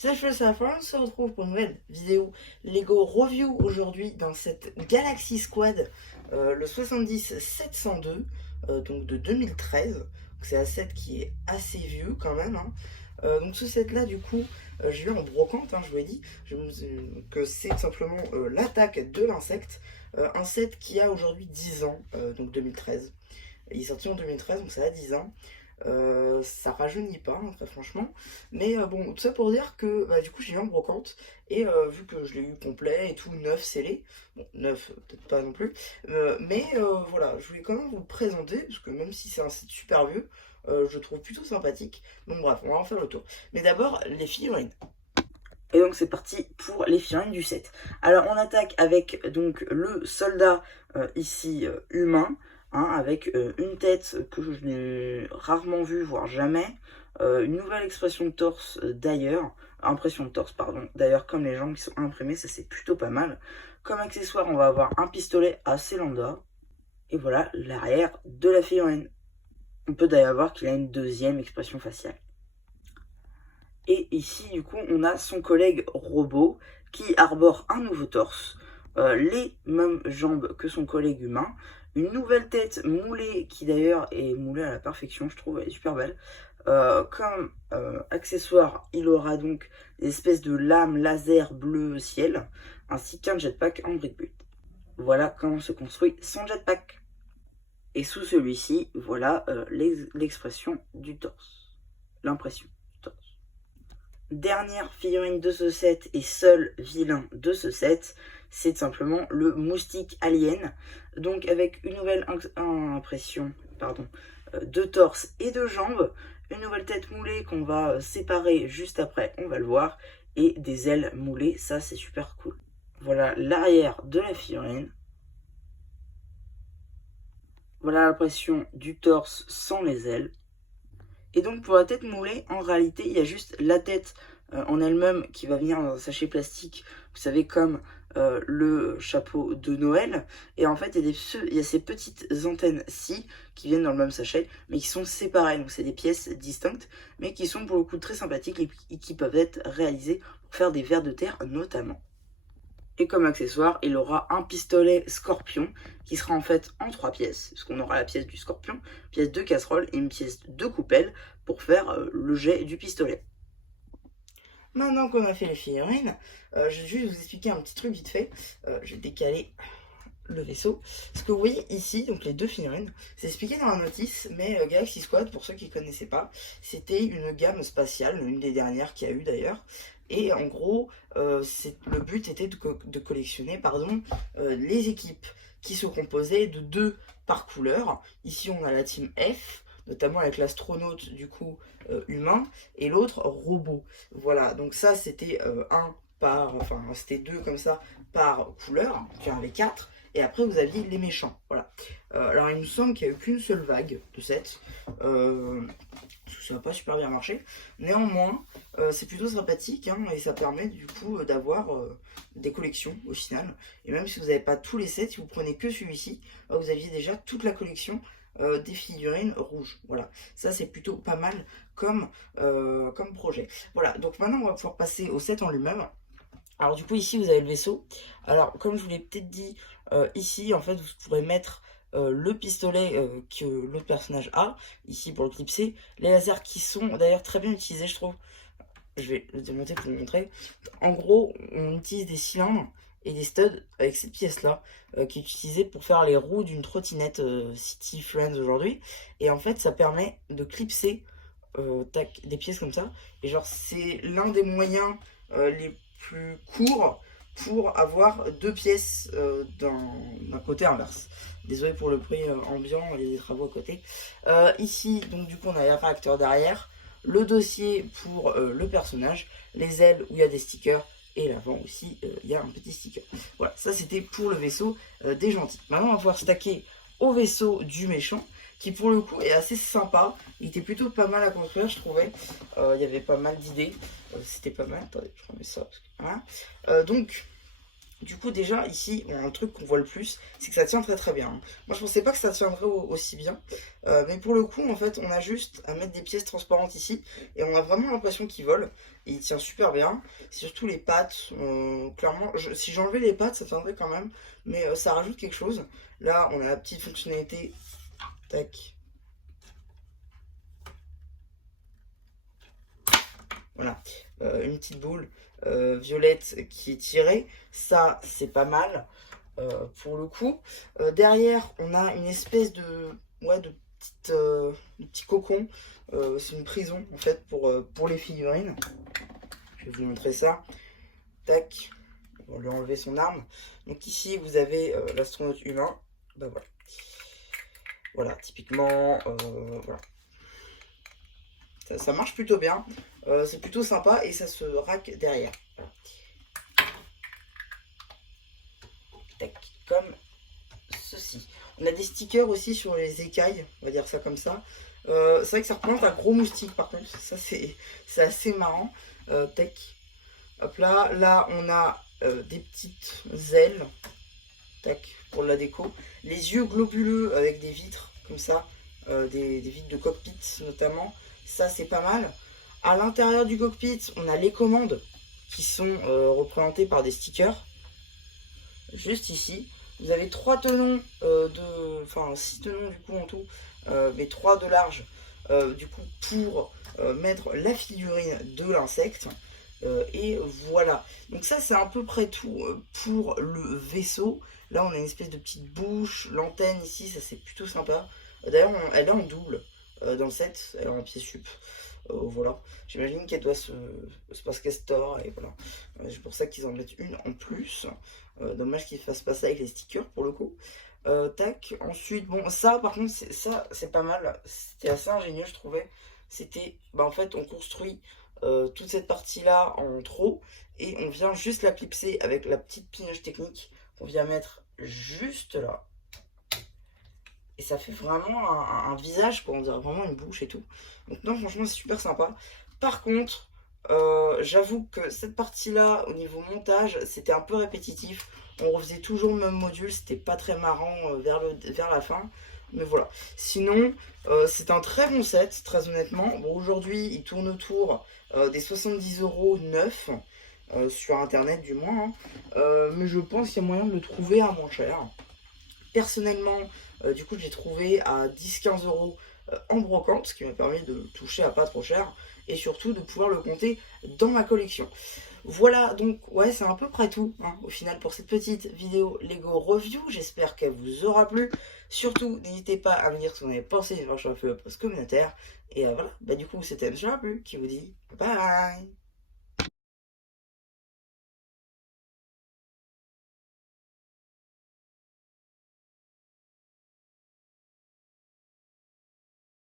C'est Safran, on se retrouve pour une nouvelle vidéo Lego Review aujourd'hui dans cette Galaxy Squad, le 70-702, donc de 2013. C'est un set qui est assez vieux quand même, hein. Donc ce set là du coup, j'ai eu en brocante, hein, je vous l'ai dit, que c'est simplement l'attaque de l'insecte, un set qui a aujourd'hui 10 ans, donc 2013. Il est sorti en 2013, donc ça a 10 ans. Ça rajeunit pas, hein, très franchement. Mais bon, tout ça pour dire que du coup j'ai eu en brocante. Et vu que je l'ai eu complet et tout, neuf scellé. Bon, neuf, peut-être pas non plus. Mais voilà, je voulais quand même vous le présenter. Parce que même si c'est un site super vieux, je le trouve plutôt sympathique. Donc bref, on va en faire le tour. Mais d'abord, les figurines. Et donc c'est parti pour les figurines du set. Alors on attaque avec donc le soldat ici humain, hein, avec une tête que je n'ai rarement vue, voire jamais, une nouvelle expression de torse d'ailleurs, impression de torse pardon, d'ailleurs comme les jambes qui sont imprimées, ça c'est plutôt pas mal. Comme accessoire on va avoir un pistolet assez lambda, et voilà l'arrière de la figurine. On peut d'ailleurs voir qu'il a une deuxième expression faciale. Et ici, du coup, on a son collègue robot qui arbore un nouveau torse, les mêmes jambes que son collègue humain, une nouvelle tête moulée qui d'ailleurs est moulée à la perfection, je trouve, elle est super belle. Comme accessoire, il aura donc des espèces de lames laser bleu ciel, ainsi qu'un jetpack en brick build. Voilà comment se construit son jetpack. Et sous celui-ci, voilà l'expression du torse, l'impression du torse. Dernière figurine de ce set et seul vilain de ce set, c'est simplement le moustique alien. Donc avec une nouvelle impression de torse et de jambes, une nouvelle tête moulée qu'on va séparer juste après, on va le voir, et des ailes moulées, ça c'est super cool. Voilà l'arrière de la figurine. Voilà l'impression du torse sans les ailes. Et donc pour la tête moulée, en réalité, il y a juste la tête en elle-même qui va venir dans un sachet plastique, vous savez, comme le chapeau de Noël. Et en fait, il y a ces petites antennes-ci qui viennent dans le même sachet, mais qui sont séparées. Donc c'est des pièces distinctes, mais qui sont pour le coup très sympathiques et qui peuvent être réalisées pour faire des vers de terre notamment. Et comme accessoire, il aura un pistolet scorpion qui sera en fait en 3 pièces, puisqu'on aura la pièce du scorpion, une pièce de casserole et une pièce de coupelle pour faire le jet du pistolet. Maintenant qu'on a fait les figurines, je vais juste vous expliquer un petit truc vite fait. Je vais décaler le vaisseau. Ce que vous voyez ici, donc les deux figurines, c'est expliqué dans la notice, mais Galaxy Squad, pour ceux qui ne connaissaient pas, c'était une gamme spatiale, une des dernières qu'il y a eu d'ailleurs. Et en gros, le but était de collectionner les équipes qui se composaient de 2 par couleur. Ici, on a la team F, notamment avec l'astronaute du coup humain, et l'autre robot. Voilà, donc ça c'était c'était 2 comme ça par couleur, qui en avait 4. Et après, vous aviez les méchants. Voilà. Alors, il me semble qu'il n'y a eu qu'une seule vague de 7. Ça n'a pas super bien marché. Néanmoins, c'est plutôt sympathique, hein, et ça permet du coup d'avoir des collections au final. Et même si vous n'avez pas tous les sets, si vous prenez que celui-ci, vous aviez déjà toute la collection des figurines rouges. Voilà. Ça, c'est plutôt pas mal comme projet. Voilà. Donc maintenant, on va pouvoir passer au set en lui-même. Alors du coup ici vous avez le vaisseau. Alors comme je vous l'ai peut-être dit, ici en fait vous pourrez mettre le pistolet que l'autre personnage a, ici pour le clipser. Les lasers qui sont d'ailleurs très bien utilisés je trouve. Je vais le démonter pour vous montrer. En gros on utilise des cylindres et des studs avec cette pièce là qui est utilisée pour faire les roues d'une trottinette City Friends aujourd'hui. Et en fait ça permet de clipser des pièces comme ça. Et genre c'est l'un des moyens les plus court pour avoir 2 pièces d'un côté inverse. Désolé pour le bruit ambiant et les travaux à côté. Ici, donc du coup, on a les réacteurs derrière, le dossier pour le personnage, les ailes où il y a des stickers, et l'avant aussi, il y a un petit sticker. Voilà, ça c'était pour le vaisseau des gentils. Maintenant, on va pouvoir stacker au vaisseau du méchant, qui pour le coup est assez sympa. Il était plutôt pas mal à construire, je trouvais. Il y avait pas mal d'idées. C'était pas mal. Attendez, je remets ça. Parce que, voilà. Donc, Du coup, déjà, ici, on a un truc qu'on voit le plus, c'est que ça tient très très bien. Moi, je pensais pas que ça tiendrait aussi bien. Mais pour le coup, en fait, on a juste à mettre des pièces transparentes ici. Et on a vraiment l'impression qu'il vole. Et il tient super bien. Surtout les pattes. Clairement, si j'enlevais les pattes, ça tiendrait quand même. Mais ça rajoute quelque chose. Là, on a la petite fonctionnalité. Tac. Voilà. Une petite boule violette qui est tirée. Ça, c'est pas mal. Pour le coup. Derrière, on a une espèce de, ouais, de petit cocon. C'est une prison en fait pour les figurines. Je vais vous montrer ça. Tac. On va lui enlever son arme. Donc ici, vous avez l'astronaute humain. Bah voilà. Voilà, typiquement, voilà. Ça marche plutôt bien. C'est plutôt sympa et ça se rack derrière. Voilà. Tac, comme ceci. On a des stickers aussi sur les écailles, on va dire ça comme ça. C'est vrai que ça représente un gros moustique par contre, ça c'est assez marrant. Tac, hop là, là on a des petites ailes, tac, pour la déco. Les yeux globuleux avec des vitres comme ça, des vitres de cockpit notamment, ça c'est pas mal. À l'intérieur du cockpit, on a les commandes qui sont représentées par des stickers. Juste ici, vous avez 3 tenons enfin 6 tenons du coup en tout, mais 3 de large du coup pour mettre la figurine de l'insecte. Et voilà, donc ça c'est à peu près tout pour le vaisseau. Là on a une espèce de petite bouche, l'antenne ici, ça c'est plutôt sympa. D'ailleurs elle est en double dans le set, elle est en pied sup. Voilà, j'imagine qu'elle doit se passer castor et voilà. C'est pour ça qu'ils en mettent une en plus. Dommage qu'ils fassent pas ça avec les stickers pour le coup. Tac, ensuite, bon, ça par contre, ça c'est pas mal. C'était assez ingénieux, je trouvais. C'était, bah en fait, on construit toute cette partie-là en trop et on vient juste la clipser avec la petite pinoche technique qu'on vient mettre juste là. Et ça fait vraiment un visage, quoi, on dirait vraiment une bouche et tout. Donc non, franchement, c'est super sympa. Par contre, j'avoue que cette partie-là, au niveau montage, c'était un peu répétitif. On refaisait toujours le même module, c'était pas très marrant vers la fin. Mais voilà. Sinon, c'est un très bon set, très honnêtement. Bon, aujourd'hui, il tourne autour des 70 € neuf, sur internet du moins. Hein. Mais je pense qu'il y a moyen de le trouver à moins cher. Personnellement, du coup, j'ai trouvé à 10-15 € en brocante, ce qui m'a permis de toucher à pas trop cher et surtout de pouvoir le compter dans ma collection. Voilà, donc ouais, c'est à peu près tout hein, au final pour cette petite vidéo Lego review. J'espère qu'elle vous aura plu. Surtout, n'hésitez pas à me dire ce que vous en avez pensé sur le post commentaire. Et voilà, bah du coup, c'était M. qui vous dit bye bye.